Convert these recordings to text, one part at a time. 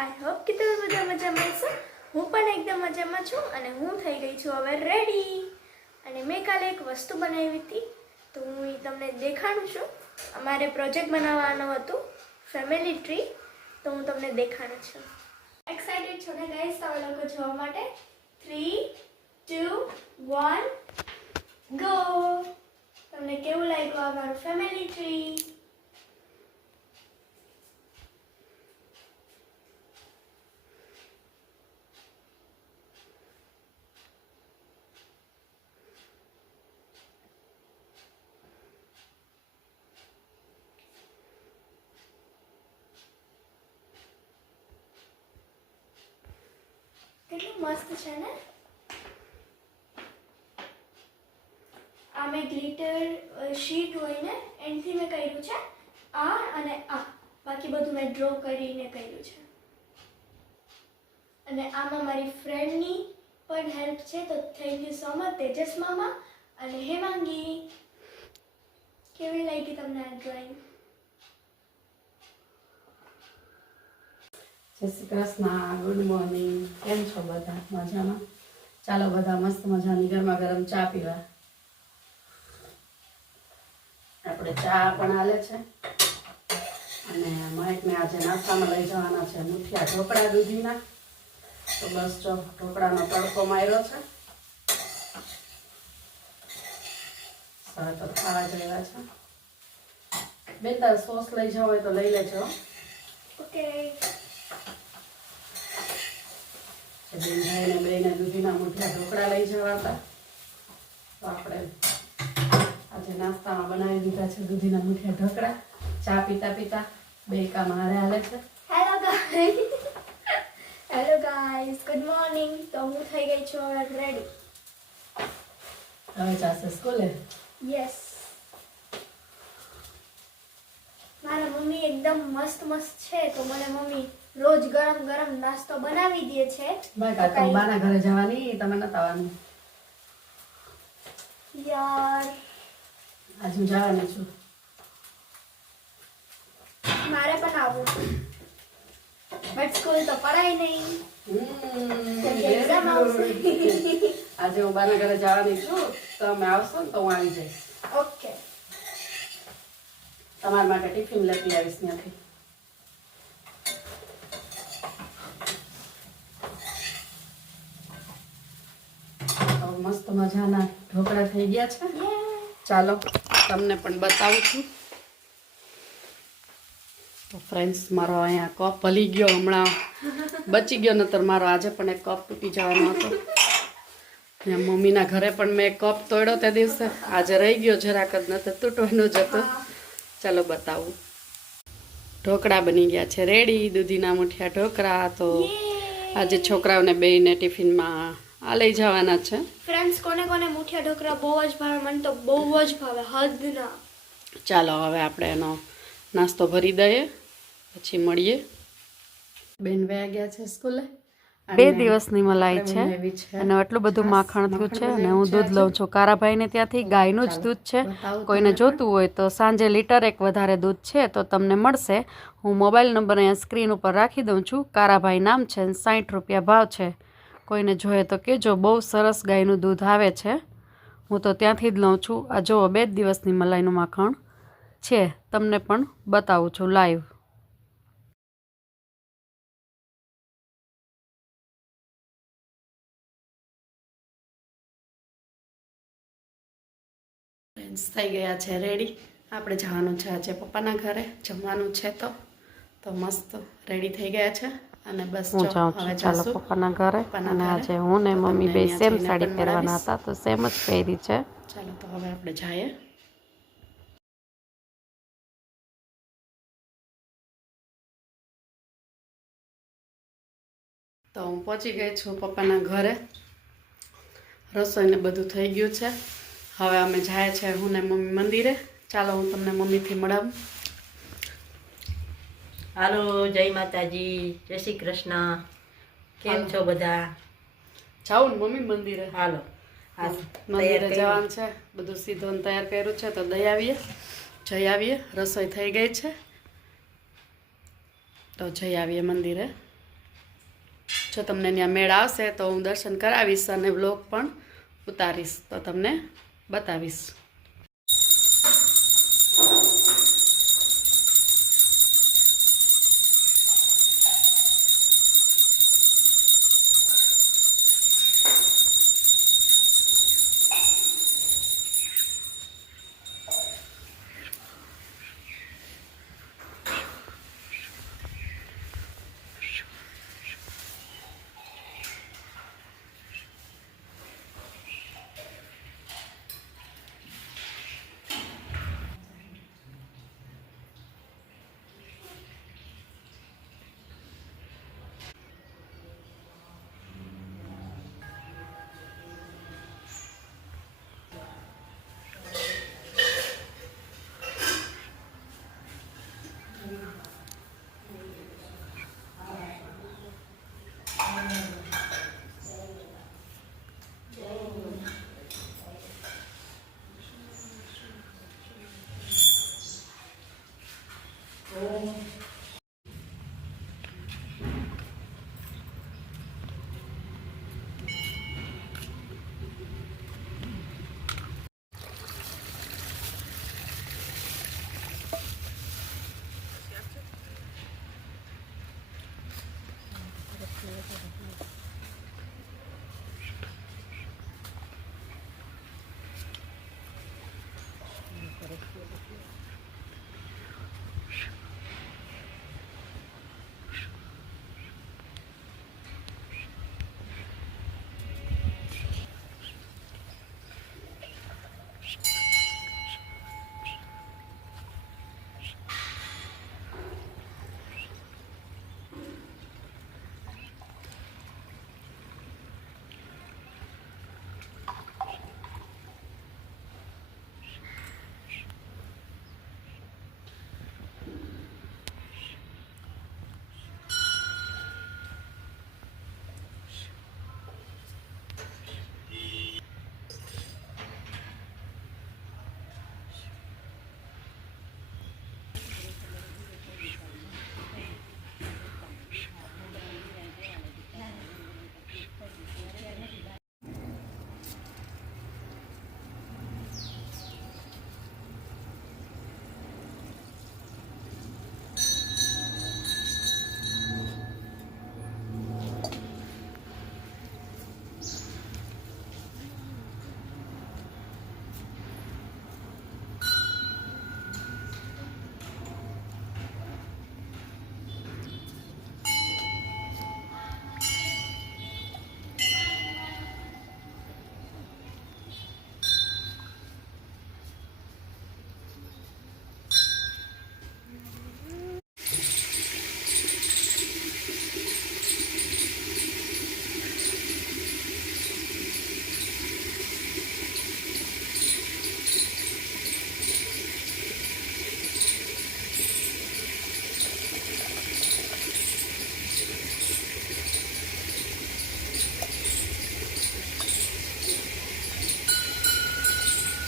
I hope કે તમે બધા મજામાં છો. હું પણ એકદમ મજામાં છું અને હું થઈ ગઈ છું હવે રેડી. અને મેં કાલે એક વસ્તુ બનાવી હતી તો હું એ તમને દેખાડું છું. અમારે પ્રોજેક્ટ બનાવવાનો હતું ફેમિલી ટ્રી, તો હું તમને દેખાડું છું. એક્સાઇટેડ છો ને ગાઈસ તમે લોકો જોવા માટે? 3 2 1 ગો. તમને કેવું લાગ્યું આ મારું ફેમિલી ટ્રી? કેટલું મસ્ત છે ને? આ મેં ગ્લિટર શીટ હોય ને એનાથી મેં કર્યું છે આ અને આ. બાકી બધું મેં ડ્રો કરીને કર્યું છે. અને આમાં મારી ફ્રેન્ડની પણ હેલ્પ છે, તો thank you so much Tejas મામા અને હેમાંગી. કેવી લાગી તમને આ ડ્રોઈંગ? જય શ્રી કૃષ્ણ, ગુડ મોર્નિંગ. કેમ છો બધા? મજામાં? ચાલો બધા મસ્ત મજાની ગરમા ગરમ ચા પીવા. આપણે ચા પણ હાલે છે અને મહેકને આજે નાસ્તામાં લઈ જવાના છે મુઠિયા ઢોકળા દૂધીના. તો બસ જો ઢોકળાનો તડકો માર્યો છે, હવે તો ખાવા જેવા છે. બેન તારે સોસ લઈ જાવ હોય તો લઈ લેજો. ઓકે. બેનભાઈને બેને દૂધીના મુઠિયા ઢોકળા લઈ જવા હતા, તો આપણે આજે નાસ્તામાં બનાવી દીધા છે દૂધીના મુઠિયા ઢોકળા. ચા પીતા પીતા બે કામ હાલે છે. Hello guys, good morning. તો હું થઈ ગઈ છું હવે રેડી. હવે જાશે સ્કૂલે? યસ. મારા મમ્મી એકદમ મસ્ત મસ્ત છે, તો મને મમ્મી રોજ ગરમ ગરમ નાસ્તો બનાવી દે છે. બાકા તો બાના ઘરે જવાની, તમે નતા આવવાનું? યાર આજ હું જવાની છું. મારે પણ આવવું છે, બટ સ્કૂલ તો પડાય નહીં. એક્ઝામ આવશે. આજે હું બાના ઘરે જવાની છું, તો તમે આવશો ને તો હું આવી જઈશ. ઓકે. તમારા માટે ટિફિન લેતી આવીશ ત્યાંથી. તો મસ્ત મજાના ઢોકળા થઈ ગયા છે. ચાલો તમને પણ બતાવું છું. તો ફ્રેન્ડ્સ, મારો અહીંયા કપ હલી ગયો, હમણાં બચી ગયો, નતર મારો આજે પણ એક કપ તૂટી જવાનો હતો. મમ્મીના ઘરે પણ મેં કપ તોડ્યો તે દિવસે, આજે રહી ગયો જરાક જ, નતર તૂટવાનો જ હતો. ચાલો બતાવું. ઢોકળા બની ગયા છે રેડી, દૂધીના મુઠિયા ઢોકળા. તો આજે છોકરાઓને બેયને ટિફિનમાં આ લઈ જવાના છે. ફ્રેન્ડ્સ, કોને કોને મુઠિયા ઢોકળા બહુ જ ભાવે? મને તો બહુ જ ભાવે, હદ ના. ચાલો હવે આપણે એનો નાસ્તો ભરી દઈએ, પછી મળીએ. બેન વયા ગયા છે સ્કૂલે. 2 દિવસની મલાઈ છે અને આટલું બધું માખણ થયું છે. અને હું દૂધ લઉં છું કારાભાઈને ત્યાંથી, ગાયનું જ દૂધ છે. કોઈને જોતું હોય તો સાંજે લીટર એક વધારે દૂધ છે તો તમને મળશે. હું મોબાઈલ નંબર અહીંયા સ્ક્રીન ઉપર રાખી દઉં છું. કારાભાઈ નામ છે, 60 રૂપિયા ભાવ છે. કોઈને જોઈએ તો કહેજો. બહુ સરસ ગાયનું દૂધ આવે છે. હું તો ત્યાંથી જ લઉં છું. આ જુઓ 2 દિવસની મલાઈનું માખણ છે, તમને પણ બતાવું છું લાઈવ. થઈ ગયા છે રેડી. આપણે જવાનું છે આજે પપ્પાના ઘરે, જમવાનું છે. તો મસ્ત રેડી થઈ ગયા છે અને બસ હું જાઉં છું ચાલો પપ્પાના ઘરે. અને આજે હું ને મમ્મી બે સેમ સાડી પહેરવાના હતા તો સેમ જ પહેરી છે. ચાલો તો હવે આપણે જઈએ. તો હું પહોંચી ગઈ છું પપ્પાના ઘરે. રસોઈને બધું થઈ ગયું છે. હવે અમે જાય છે હું ને મમ્મી મંદિરે. ચાલો હું તમને મમ્મીથી મળાવું. હાલો, જય માતાજી, જય શ્રી કૃષ્ણ. કેમ છો બધા? જાઉં ને મમ્મી મંદિરે. હાલો, મંદિરે જવાનું છે. બધું સીધું તૈયાર કર્યું છે તો જઈ આવીએ. રસોઈ થઈ ગઈ છે તો જઈ આવીએ મંદિરે. જો તમને ત્યાં મેળ આવશે તો હું દર્શન કરાવીશ અને વ્લોગ પણ ઉતારીશ તો તમને બતાવીશ.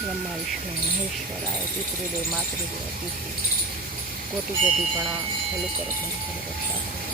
બ્રહ્મા વિષ્ણુ મહેશ્વરાય પિતૃદેવ માતૃદેવ અતિથિ કોટી કોટી પ્રણામ. ભલું કરો રક્ષા કરો.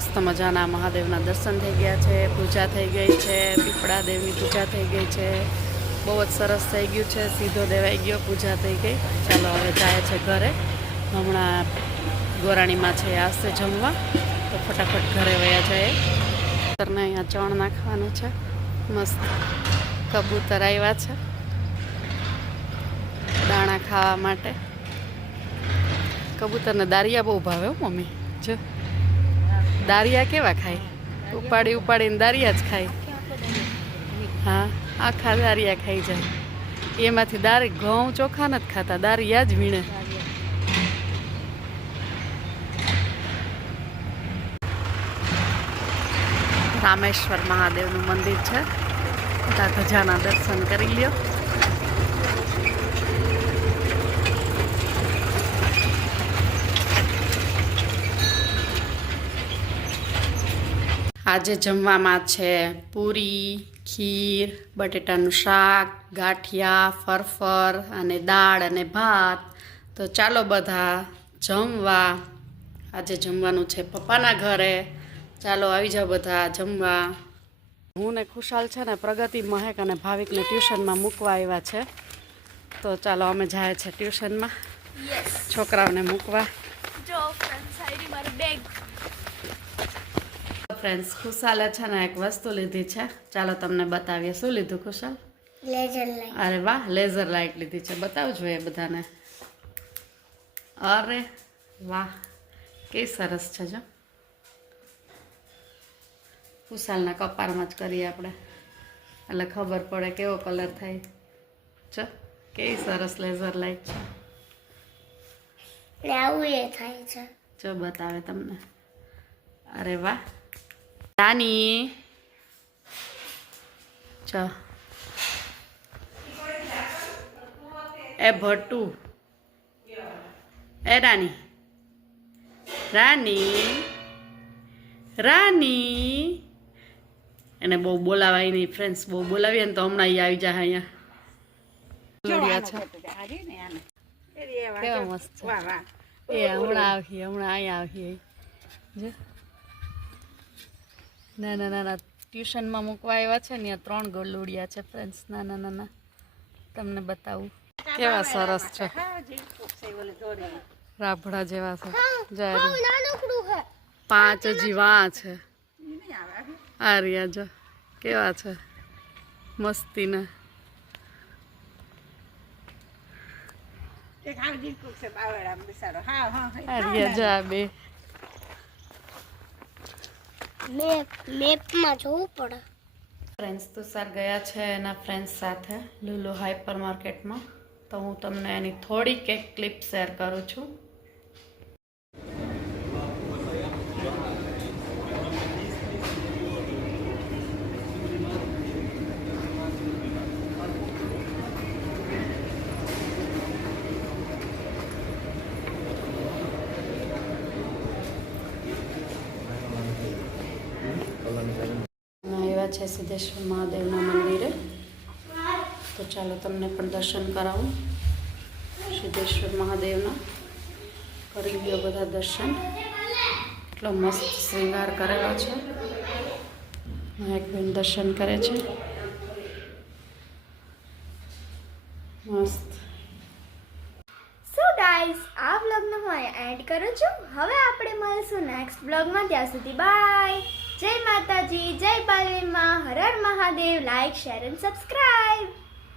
મસ્ત મજાના મહાદેવના દર્શન થઈ ગયા છે, પૂજા થઈ ગઈ છે, પીપળા દેવની પૂજા થઈ ગઈ છે, બહુ જ સરસ થઈ ગયું છે, સીધો દેવાઈ ગયો, પૂજા થઈ ગઈ. ચાલો હવે જાય છે ઘરે. હમણાં ગોરાણીમાં છે આવશે જમવા, તો ફટાફટ ઘરે વયા જાય. કબૂતરને અહીંયા ચણ નાખવાનું છે. મસ્ત કબૂતર આવ્યા છે દાણા ખાવા માટે. કબૂતરને દારિયા બહુ ભાવે હો મમ્મી. જો દારિયા કેવા ખાય, ઉપાડી ઉપાડીને દારિયા જ ખાય. હા, આખા દારિયા ખાઈ જાય. એમાંથી દારી ઘઉં ચોખા નથી ખાતા, દારિયા જ વીણે. રામેશ્વર મહાદેવનું મંદિર છે, ત્યાં ધજાના દર્શન કરી લ્યો. આજે જમવામાં છે પૂરી, ખીર, બટેટાનું શાક, ગાંઠિયા, ફરફર અને દાળ અને ભાત. તો ચાલો બધા જમવા. આજે જમવાનું છે પપ્પાના ઘરે. ચાલો આવી જાઓ બધા જમવા. હું ને ખુશાલ છે ને પ્રગતિ, મહેક અને ભાવિકને ટ્યુશનમાં મૂકવા આવ્યા છે. તો ચાલો અમે જાય છે ટ્યુશનમાં છોકરાઓને મૂકવા. જો ફ્રેન્ડ્સ આઈડી મારું બેગ. ફ્રેન્ડ્સ, ખુશાલે છે ને એક વસ્તુ લીધી છે, ચાલો તમને બતાવીએ. શું લીધું ખુશાલ? Laser light. અરે વાહ, લેઝર લાઇટ લીધી છે. બતાવજો એ બધાને. અરે વાહ, કે સરસ છે. જો ખુશાલના કપારમાં જ કરીએ આપણે, એટલે ખબર પડે કેવો કલર થાય. જો કેવી સરસ લેઝર લાઇટ છે. આવું એ થાય છે. જો બતાવે તમને. અરે વાહ રાની. ચો એ ભટ્ટુ, એ રાની, રાની, રાની. એને બહુ બોલાવાય નહીં ફ્રેન્ડ્સ, બહુ બોલાવીએ ને તો હમણાં એ આવી જાય અહીંયા. કેવા મસ્ત છે. એ હમણાં આવીએ, હમણાં અહીંયા આવીએ. જો નાના નાના ટ્યુશનમાં મૂકવા આવ્યા છે ને, 3 ગલુડિયા છે ફ્રેન્ડ્સ, નાના નાના. તમને બતાવું કેવા સરસ છે, રાભડા જેવા છે. જાય 5 હજી વાં છે. આ રહ્યા જો કેવા છે મસ્તીના. આ રહ્યા જો આ બે. મેપમાં જોવું પડે. ફ્રેન્ડ્સ તુષાર ગયા છે એના ફ્રેન્ડ્સ સાથે લુલુ હાઇપર માર્કેટમાં. તો હું તમને એની થોડીક એક ક્લિપ શેર કરું છું. આવ્યા છે સિદ્ધેશ્વર મહાદેવના મંદિરે. તો ચાલો તમને પણ દર્શન કરાવું સિદ્ધેશ્વર મહાદેવના. કરી લ્યો બધા દર્શન. એટલો મસ્ત શ્રૃંગાર કરેલો છે. મહેકબેન દર્શન કરે છે મસ્ત. સો ગાઈઝ, આ બ્લોગનો હું અહીંયા એન્ડ કરું છું. હવે આપણે મળીશું નેક્સ્ટ બ્લોગમાં. ત્યાં સુધી બાય. જય માતાજી, જય બાલવીમાં, હર હર Mahadev. Like, share and subscribe.